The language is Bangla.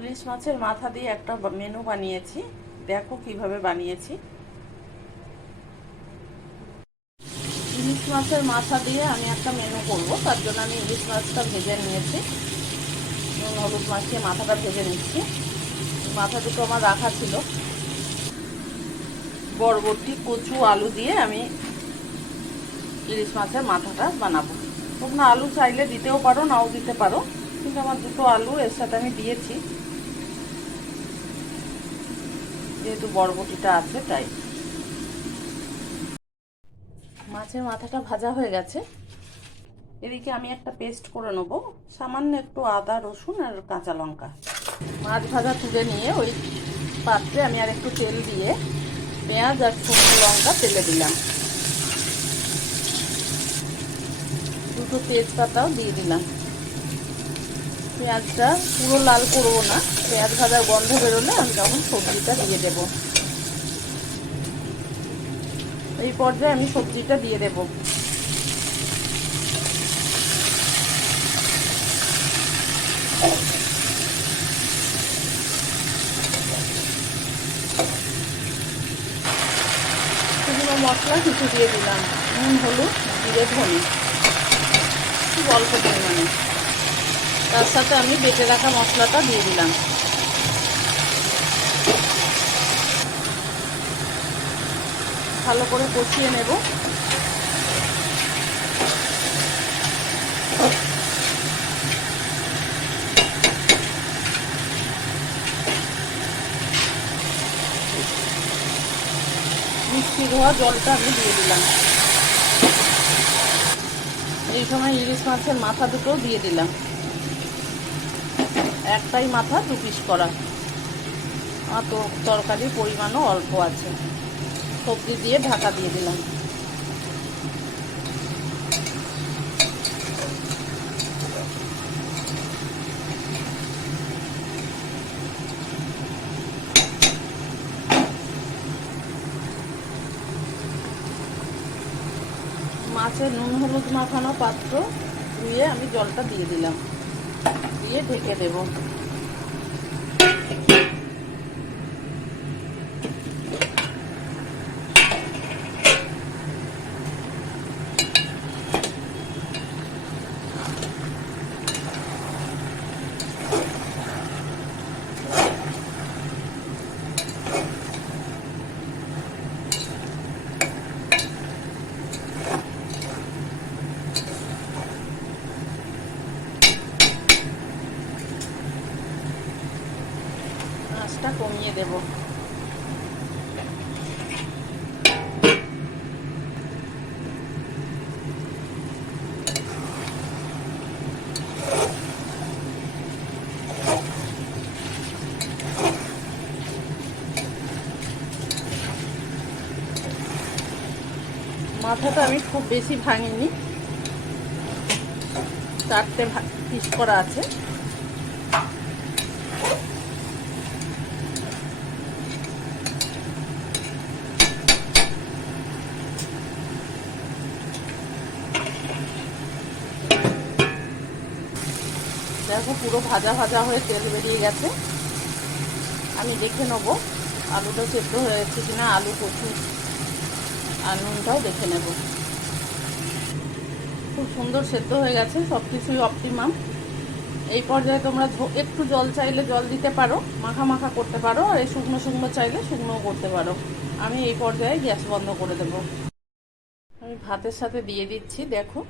ইলিশ মাছের মাথা দিয়ে একটা মেনু বানিয়েছি। দেখো কীভাবে বানিয়েছি। ইলিশ মাছের মাথা দিয়ে আমি একটা মেনু করব। তার জন্য আমি ইলিশ মাছটা ভেজে নিয়েছি। নুন, হলুদ মাখিয়ে মাথাটা ভেজে নিচ্ছি। মাথা দুটো আমার রাখা ছিল। বরবটি, কচু, আলু দিয়ে আমি ইলিশ মাছের মাথাটা বানাবো। তোমরা আলু চাইলে দিতেও পারো, নাও দিতে পারো। কিন্তু আমার দুটো আলু, এর সাথে আমি দিয়েছি। যেহেতু বরবটিটা আছে, তাই। মাছের মাথাটা ভাজা হয়ে গেছে। এদিকে আমি একটা পেস্ট করে নেব। সামান্য একটু আদা, রসুন আর কাঁচা লঙ্কা। মাছ ভাজা তুলে নিয়ে ওই পাত্রে আমি আর একটু তেল দিয়ে পেঁয়াজ আর শুকনো লঙ্কা তেলে দিলাম। দুটো তেজপাতাও দিয়ে দিলাম। পেঁয়াজটা পুরো লাল করব না। পেঁয়াজ ভাজার গন্ধ বেরোলে আমি তখন সবজিটা দিয়ে দেব। এই পর্যায়ে আমি সবজিটা দিয়ে দেব। মশলা কিছু দিয়ে দিলাম। নুন, হলুদ, জিরে, ধনে। খুব অল্প পরিমাণে। তার সাথে আমি বেটে রাখা মশলাটা দিয়ে দিলাম। ভালো করে কষিয়ে নেব। মিষ্টি ধোয়া জলটা আমি দিয়ে দিলাম। এই সময় ইলিশ মাছের মাথা দুটো দিয়ে দিলাম। একটাই মাথা, দু পিস করা। আর তো তরকারির পরিমাণও অল্প আছে। সবজি দিয়ে ঢাকা দিয়ে দিলাম। মাছের নুন হলুদ মাখানো পাত্র ধুয়ে আমি জলটা দিয়ে দিলাম। দিয়ে ঢেকে দেব। আঁচটা কমিয়ে দেব মাথাটা আমি খুব বেশি ভাঙিনি। চারটে পিস করা আছে। দেখো পুরো ভাজা ভাজা হয়ে তেল বেরিয়ে গেছে। আমি দেখে নেব, আলুটা সেদ্ধ হয়ে গেছে কিনা, আলু কচু আর নুনটাও দেখে নেব। খুব সুন্দর সেদ্ধ হয়ে গেছে সব কিছুই অপটিমাম এই পর্যায়ে তোমরা একটু জল চাইলে জল দিতে পারো, মাখা মাখা করতে পারো, আর এই শুকনো শুকনো চাইলে শুকনোও করতে পারো। আমি এই পর্যায়ে গ্যাস বন্ধ করে দেব। আমি ভাতের সাথে দিয়ে দিচ্ছি, দেখো।